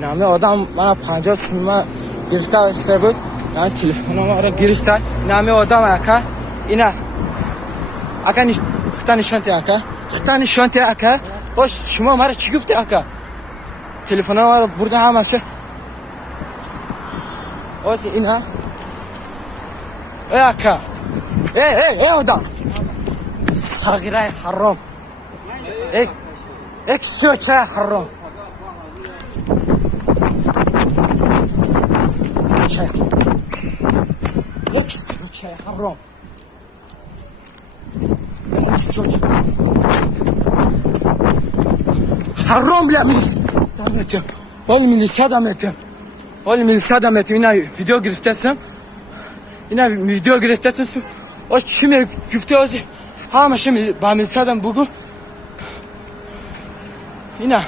Nami adam bana 50 sunma girişte sebep yani telefonum var girişte nami adam aka ina aka xitani şanti aka xitani şanti aka hoş şuma mara çıkıftı aka telefonum var burada hamaşı hoş ina aka adam sagiray haram ek söçe haram çay ek çay haram haram la milis dametim ol milis dametim ol milis dametim yine video giriftesin yine video giriftesin o şimdi güfte ozi ha ama şimdi ben milis adam bugün yine